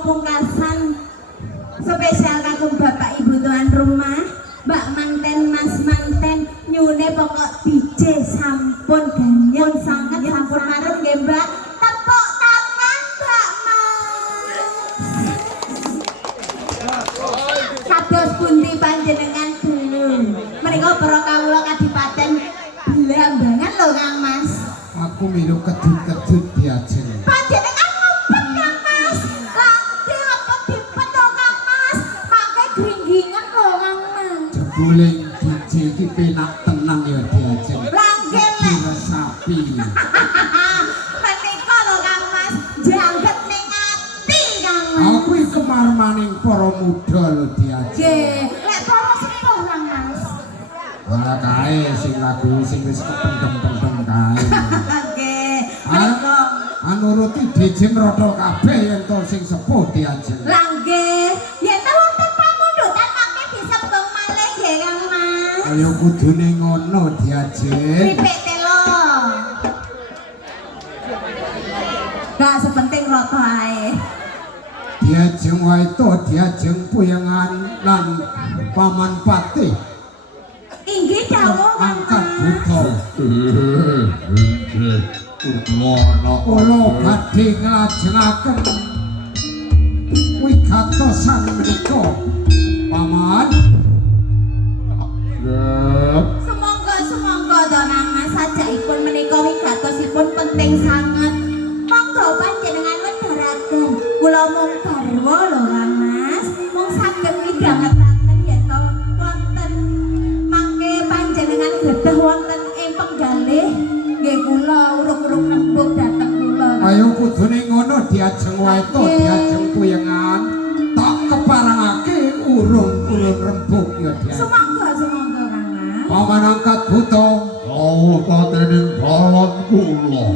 pungkasan spesial kagum bapak ibu tuan rumah, mbak manten mas manten nyune pokok DJ sampun ganyeng sangat sampun marem nggih mbak. Tepuk tangan mbak mas. Kados pundi panjenengan dulu menika para kawula kadipaten Blambangan lho Kang Mas. Aku milu kedut-kedut diajeng. Panjenengan ngumpet Kang Mas. Lagi apa dipet to Kang Mas? Mangke gringgingan lho Kang Mas. Jebule DJ iki penak tenan ya diajeng. Langge lek Diresapi. menika lho Kang Mas, jangget ning ati Kang Mas. Aku iki kemarmaning para muda lho diajeng. Nggih, lek para sepuh Kang Mas. Ora kae sing lagu sing wis kependem-pendem kae. Nggih, menika Anuruti DJ mrodol kabeh yen to sing sepuh diajeng. langge yen ta wonten pamundutan mangke disebut malih nggih Kang Mas. Kaya kudune ngono diajeng. Pipik telo. Gak sepenting roto ae. Diajeng wae to diajeng puyangan lan paman patih Inggih dawuh Kang angkat Mas. buta. Kula badhe nglajengaken wigatosan menika paman. Semonggo to Kang Mas sajakipun menika wigatosipun penting sanget. Monggo panjenengan medharaken. Kula mung garwa lho Kang Mas. Mung saged midhangetaken yen to wonten mangke panjenengan gadhah wonten ing penggalih nggih kula urung-urung nembung dhateng kula. Ayo kudune ngono diajeng wae to diajeng puyangan tak keparangake urung-urung rembug ya diajeng. Semonggo Kang Mas. Paman angkat buta. Kabupatening balon kula.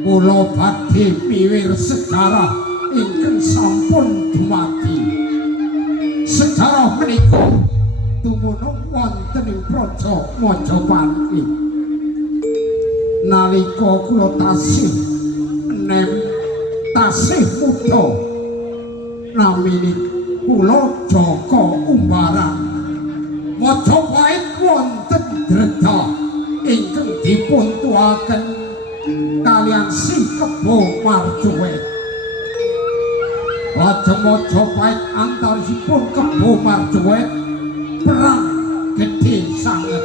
Kula badhe miwir sejarah ingkang sampun dumadi. Sejarah menika dumunung wonten ing Praja Majapahit. Nalika kula tasih enem tasih muda namine kula Jaka Umbaran. Majapahit wonten Dreda ingkang dipun tuaken kalian si Kebo Marjuwet. Lajeng Majapahit antawisipun Kebo Marjuwet perang gedhe sanget.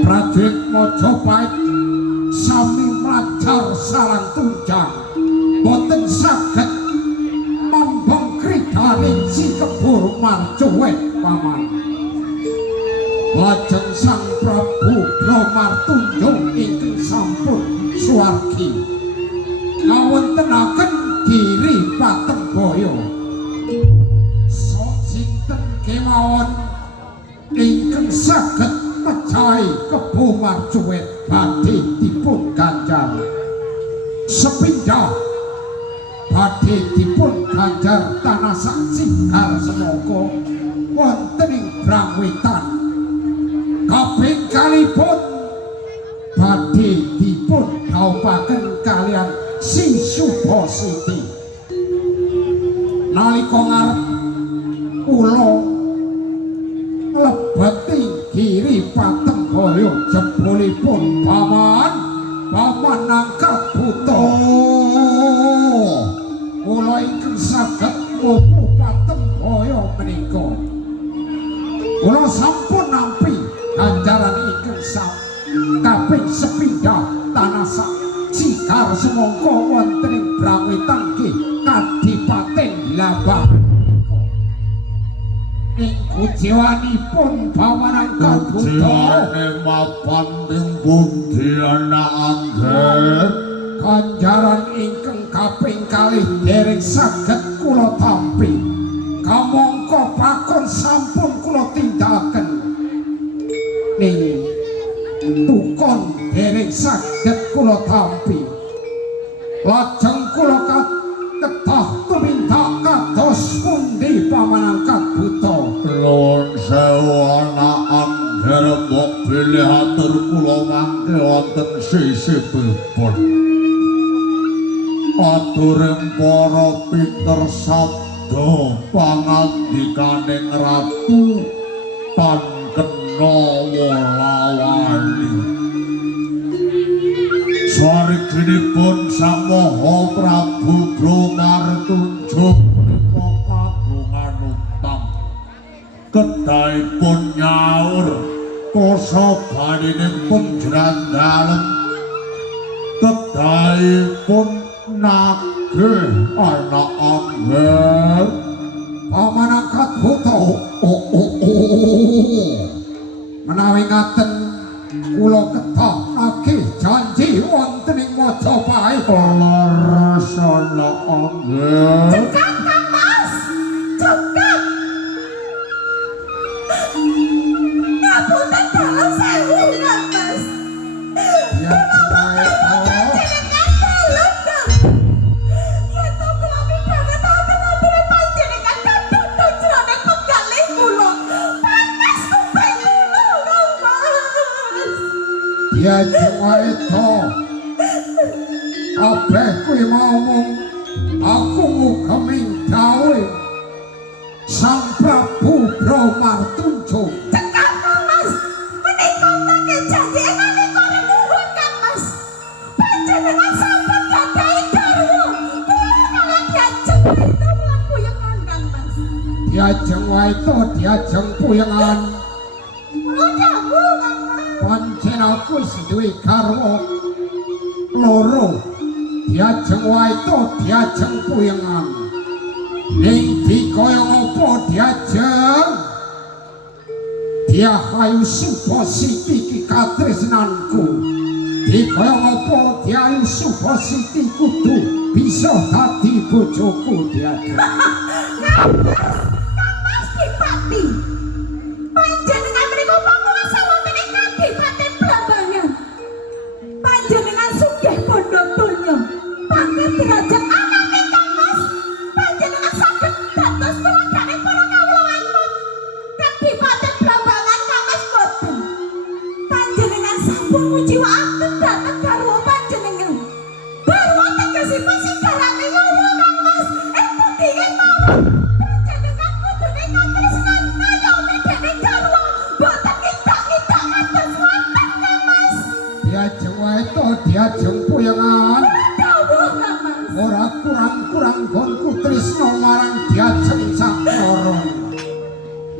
Prajurit Majapahit sami mlajar sarang tunjang boten saged mambang kridaning si Kebo Marjuwet paman. Lajeng Sang Prabu Bramartunja ingkang sampun suwargi ngawontenaken Giri Patembaya. Sinten kemawon ingkang saged mejahi Kebo Marjuwet badhe dipun ganjar. Sepindhah badhe dipun ganjar tanah saksi Karsemaka wonten ing Brangwetan. Kaping kalipun badhe dipun dhaupaken kalian Si Subasiti. Nalika ngarep kula mlebeti Giri Patembaya jebulipun paman angkat buta. Kula ingkang saged mupu Patembaya menika kula sampun nampi ganjaran ingkang kaping sepindhah tanah saksi Karsemaka wonten ing Brangwetan nggih Kadipaten Blambangan. Ing kujiwanipun paman angkat buta mapan ing budi anak angger. ganjaran ingkang kaping kalih dereng saged kula tampi. Kamangka pakon sampun kula tindakaken ning tukon dereng saged kula tampi. Lajeng kula kedah tumindak kados pundi paman angkat buta. Nuwun sewu anak angger mbok bilih atur kula mangke wonten sisipipun. aturing para pinter sabda pangandikaning ratu tan kena wolawali sariginipun Sang Maha Prabu Glomartunjuk menika kagungan utang kedahipun nyaur kosobanipun jrandalem kedahipun nagih anak angel Pamanakat buta menawi ngaten kula kedah nagih janji wonten ing Majapahit laras anak angel Cekak Kang Mas, cekak. Ngapunten dalam sewu Kang Mas. ya cerai Panjenengan dalam Kang. Ya to kula midhangetaken aturé panjenengan kadhedhuk jroning penggalih kula. Panas kuping kula Kang Mas. ya cerai kabeh kuwi mau mung aku ngugemi dawuh Sang Prabu Glomartunjuk Cekak Kang Mas, menika nggih janji nalika remuhun Kang Mas. Panjenengan sampun gadahi garwa. Kula kaliyan diajeng itu mlakuyengan Kang Mas. diajeng wae to diajeng puyengan Kula dawuh Kang Mas. pancen aku wis duwe garwa loro diajeng wae to diajeng puyengan ning dikaya apa diajeng dia hayu supa siti ki katresnanku dikaya apa dia supa siti kudu bisa dadi bojoku diajeng Kang Mas Dipati. Panjenengan menika panguwasa wonten ing Kadipaten Blambangan. Panjenengan sugih bondo donya. Pangkat derajat anake Kang Mas. Panjenengan saged dados tuladhane para kawula wantun. Kadipaten Blambangan Kang Mas boten. Panjenengan sampun mujiwakaken dhateng garwa panjenengan. Garwa tegesipun sigarane nyawa Kang Mas. Putih mawon. Panjenengan kudune katresnan ngayomi dening garwa. Boten ngidak-idak ngantos wonten Kang Mas. diajeng wae to diajeng puyengan Dawuh Kang Mas. ora kurang-kurang gonku tresno marang diajeng sakloron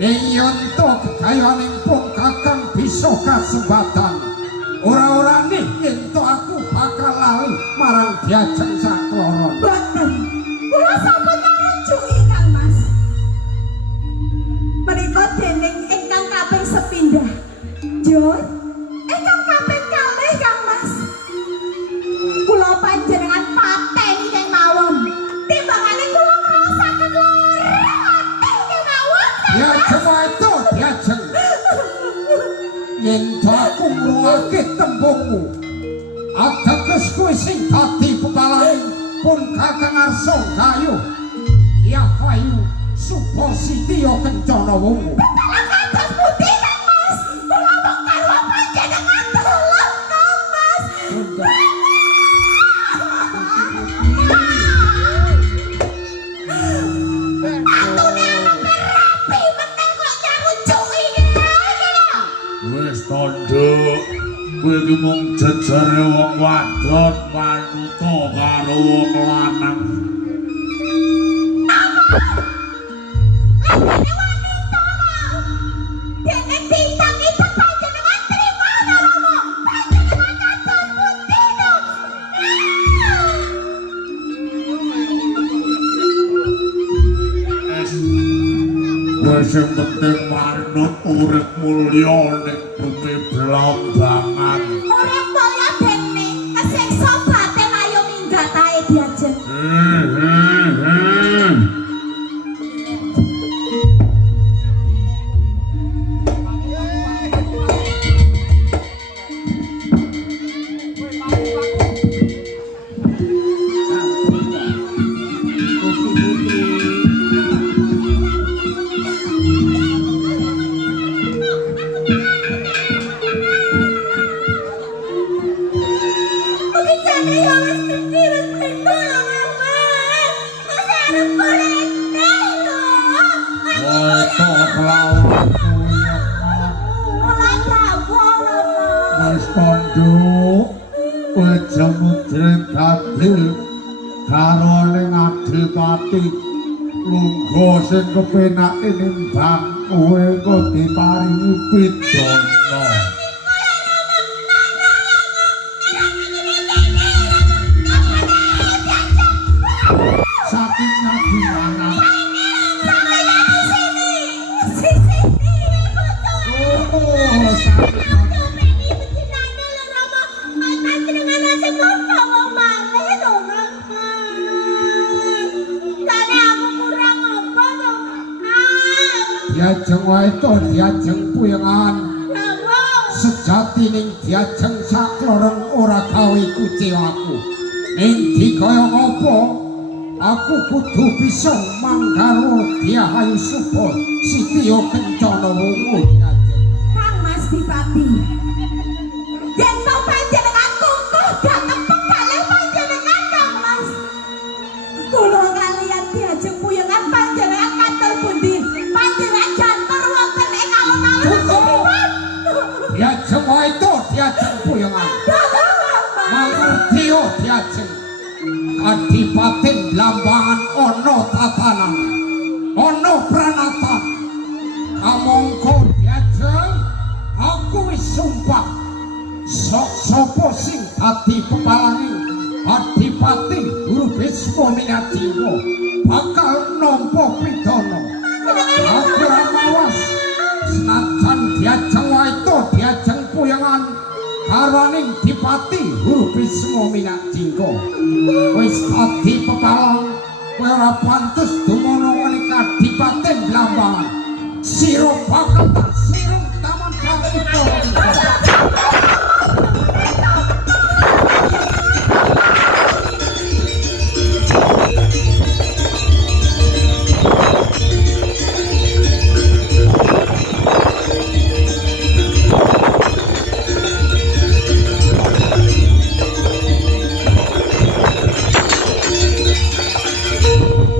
ning yen to kegayaning pun kakang bisa kasembatan ora-ora nih yen to aku bakal lali marang diajeng sakloron Boten. Kula sampun ngarujuki Kang Mas. Menika dening ingkang kaping sepindhah. Jur, ingkang kaping kalih Kang Mas. Kula panjenengan pateni kemawon. Timbangane kula ngrasakaken lara ati kemawon. diajeng wae to diajeng yen to aku ngruwake tembungmu ateges kowe sing dadi pepalaning pun kakang arsa gayu ya hayu supa sitiya kencana wungu Kados putih Kang Mas. Kula mung garwa panjenengan tolong Kang Mas. Atune arepe rapi meneh kok nyarujuki kira. wis tandha kowe iki mung jejare wong wadon manuta karo wong lanang Dene titang itu panjenengan trima Rama. Panjenengan katon putih to. wis sing penting manut urip mulya ning bumi Blambangan Ora kaya dene kesengsa batin ayo minggat ae diajeng. Mas Kondo aja mudren dadi karo ning Adipati lungguh sing kepenake nimbang kowe kok diparingi pidana. Saking di mana? Oh, diajeng wae to diajeng puyengan sejatining diajeng sakloreng ora gawe kuciwaku ning dikaya apa aku kudu bisa manggaru Diahayu Suba Sitiya Kencana Wungu diajeng Kang Mas Dipati yen to panjenengan kukuh dateng pekalih panjenengan Kang Mas kula kaliyan diajeng puyengan panjenengan kantor pundi panjenengan jantor wonten ing alun-alun diajeng wae to diajeng puyengan mangerti yo diajeng Adipaten Blambangan ana tatanan ana pranatan kamangka diajeng aku wis sumpah sapa sing dadi pepalangi Adipati Guru Bisma Minatjingga bakal nampa pidana aku ora mawas senajan diajeng wae to diajeng puyengan karaning Dipati Guru Bisma Minatjingga wis dadi pepalang kowe ora pantes dumono ning Kadipaten Blambangan sira bakal tak sirung taman kawito.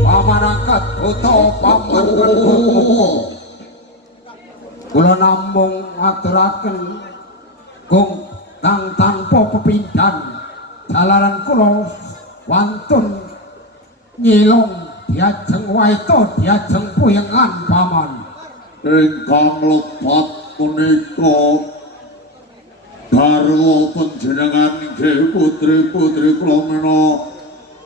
Pamanangkat utawa pamangkat koko kula namung ngaturaken kung kang tanpa pepindhan jalaran kula wantun nyilong diajeng wae to diajeng puyengan paman Ingkang lepat punika garwa panjenengan inggih putri-putri kula menawa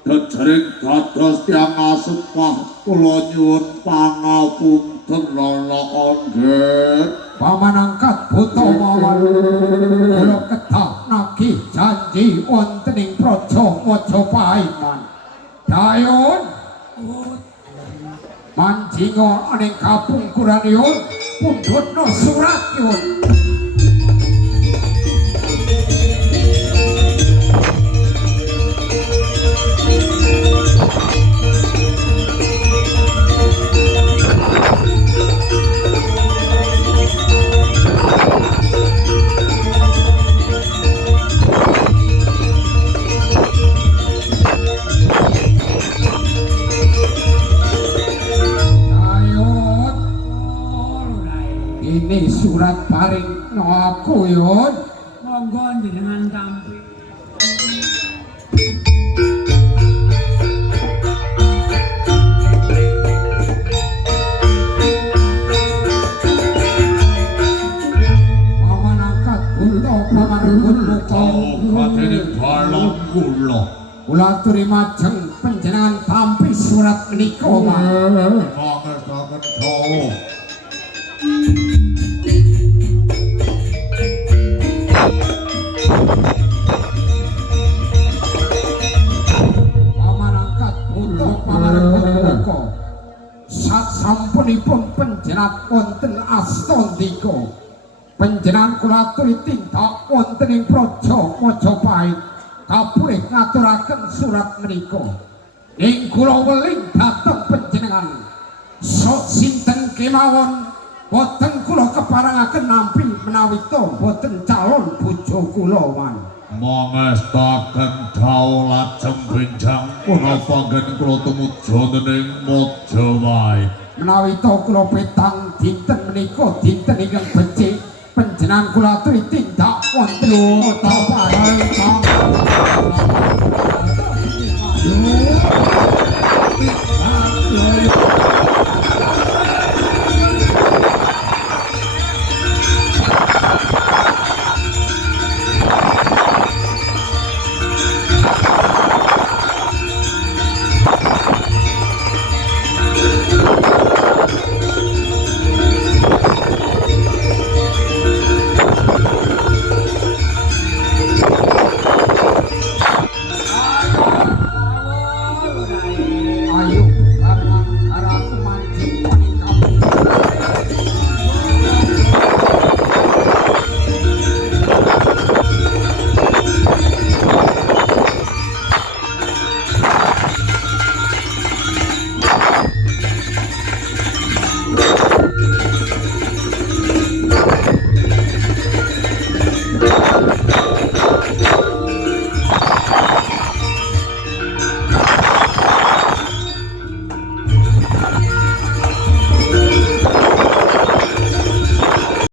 Dajering dados tiyang asepah kula nyuwun pangapunten nggih. pamanangkat buta mawon kula kedah nagih janji wonten ing praja Majapahit dayon manjinga ning kapungkuran yun pundhutna surat yun ini surat paring no aku yun monggo dengan tampi pamanangkat kula pamarengkul Kadene balang kula. kula aturi majeng panjenengan tampi surat menika Mangertaken dawa. pamanangkat kula pamarengkul sat sampunipun panjenengan wonten astandika panjenengan kula aturi tindak wonten ing praja Majapahit kapurih ngaturaken surat menika ing kula weling dhateng panjenengan sok sinten kemawon boten kula keparengaken nampi menawi to boten calon bojo kula wan Mangestaken dawa lajeng benjang punapa anggen kula tumuju dening Majapahit. menawi to kula petang dinten menika dinten ingkang becik panjenengan kula aturi tindak wonten kota Parangkang.